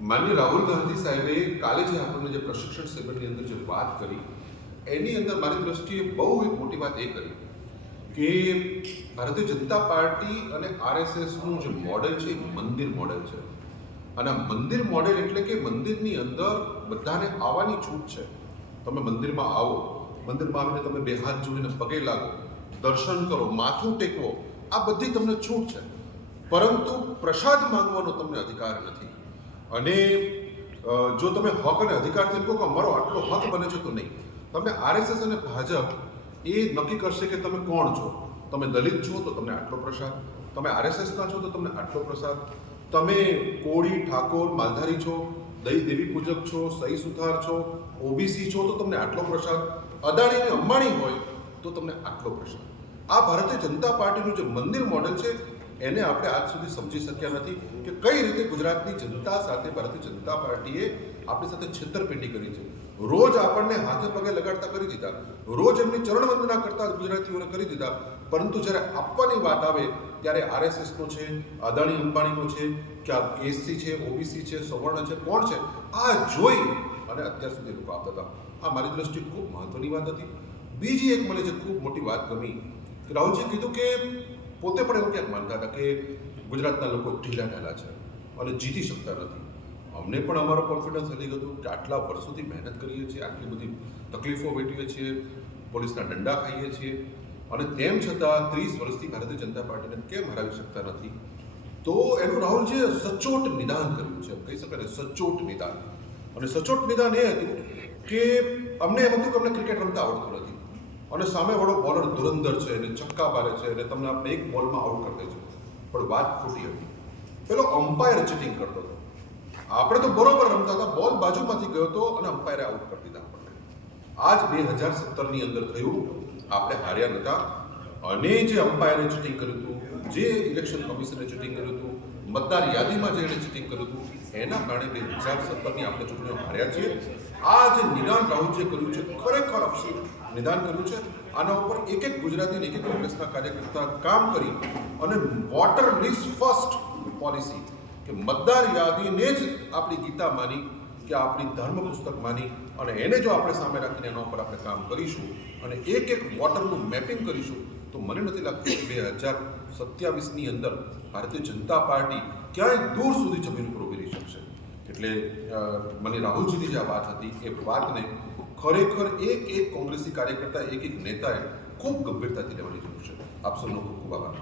માન્ય રાહુલ ગાંધી સાહેબે કાલે જે આપણને જે પ્રશિક્ષણ સેમિનારની અંદર જે વાત કરી, એની અંદર મારી દ્રષ્ટિએ બહુ એક મોટી વાત એ કરી કે ભારતીય જનતા પાર્ટી અને આરએસએસનું જે મોડેલ છે, એ મંદિર મોડેલ છે. અને મંદિર મોડેલ એટલે કે મંદિરની અંદર બધાને આવવાની છૂટ છે. તમે મંદિરમાં આવો, મંદિરમાં આવીને તમે બે હાથ જોડીને પગે લાગો, દર્શન કરો, માથું ટેકવો, આ બધી તમને છૂટ છે. પરંતુ પ્રસાદ માંગવાનો તમને અધિકાર નથી. અને જો તમે હક અને અધિકારથી કહો કે અમારો આટલો હક બને છે તો નહીં. તમે આરએસએસ અને ભાજપ એ નક્કી કરશે કે તમે કોણ છો? તમે દલિત છો તો તમને આટલો પ્રસાદ. તમે આરએસએસના છો તો તમને આટલો પ્રસાદ. તમે કોળી ઠાકોર માલધારી છો દહી દેવી પૂજક છો, સહી સુથાર છો, ઓબીસી છો તો તમને આટલો પ્રસાદ. અદાણી અને અંબાણી હોય તો તમને આટલો પ્રસાદ. આ ભારતીય જનતા પાર્ટીનું જે મંદિર મોડેલ છે એને આપણે આજ સુધી સમજી શક્યા નથી કે કઈ રીતે ગુજરાતની જનતા સાથે, ભારતીય જનતા પાર્ટીએ આપણી સાથે છેતરપિંડી કરી છે. રોજ આપણને હાથે પગે લગાડતા કરી દીધા. રોજ એમની ચરણ વંદના કરતા ગુજરાતીઓને કરી દીધા. પરંતુ જ્યારે આપવાની વાત આવે, ત્યારે આરએસએસનો છે, અદાણી, અંબાણીનો છે કે આ એસસી છે, ઓબીસી છે, સવર્ણ છે, કોણ છે, આ જોઈ અને અત્યાર સુધી લોકો આપતા હતા. આ મારી દ્રષ્ટિએ ખૂબ મહત્વની વાત હતી. બીજી એક મને જે ખૂબ મોટી વાત ગમી રાહુલજી કીધું કે પોતે પણ એવું ક્યાંક માનતા હતા કે ગુજરાતના લોકો ઢીલા ઢાલા છે અને જીતી શકતા નથી. અમને પણ અમારો કોન્ફિડન્સ હલી ગયો કે આટલા વર્ષોથી મહેનત કરીએ છીએ, આટલી બધી તકલીફો વેઠીએ છીએ, પોલીસના દંડા ખાઈએ છીએ અને તેમ છતાં ત્રીસ વર્ષથી ભારતીય જનતા પાર્ટીને કેમ હરાવી શકતા નથી? તો એનું રાહુલજીએ સચોટ નિદાન કર્યું છે કહી શકાય ને, સચોટ નિદાન. અને સચોટ નિદાન એ હતું કે અમને એમ હતું કે અમને ક્રિકેટ રમતા આવડતું નથી. અને સામેવાળો બોલર ધુરંધર છે અને છક્કા મારે છે અને તમને આપણે એક બોલમાં આઉટ કરી દે છે પણ વાત ખોટી હતી. પેલો અમ્પાયર ચીટિંગ કરતો હતો. આપણે તો બરોબર રમતા હતા બોલ બાજુમાંથી ગયો હતો અને અમ્પાયરે આઉટ કરી દીધા આપણને. આજ બે હજાર સત્તરની અંદર થયું, આપણે હાર્યા નહોતા અને જે અમ્પાયરે ચીટિંગ કર્યું હતું, જે ઇલેક્શન કમિશને ચીટિંગ કર્યું હતું, મતદાર યાદીમાં જે એણે ચીટિંગ કર્યું હતું, એના કારણે બે હજાર સત્તરની આપણે ચૂંટણીઓ હાર્યા છીએ. આ જે નિદાન રાહુલજીએ કર્યું છે, ખરેખર અફસોસ નિદાન કર્યું છે? આના ઉપર એક એક ગુજરાતી એક એક કોંગ્રેસના કાર્યકર્તા કામ કરી અને વોટર લિસ્ટ ફર્સ્ટ પોલિસી કે મતદાર યાદીને જ આપણી ગીતા માની કે આપણી ધર્મ પુસ્તક માની અને એને જો આપણે સામે રાખીને એના ઉપર આપણે કામ કરીશું અને એક એક વોટરનું મેપિંગ કરીશું, તો મને નથી લાગતું કે બે હજાર સત્યાવીસની અંદર ભારતીય જનતા પાર્ટી ક્યાંય દૂર સુધી જમીન શકશે એટલે મને રાહુલજીની જે આ વાત હતી, એ વાતને ખરેખર એક એક કોંગ્રેસી કાર્યકર્તા, એક એક નેતાએ ખૂબ ગંભીરતાથી લેવાની જરૂર છે. આપ સૌનો ખૂબ ખૂબ આભાર.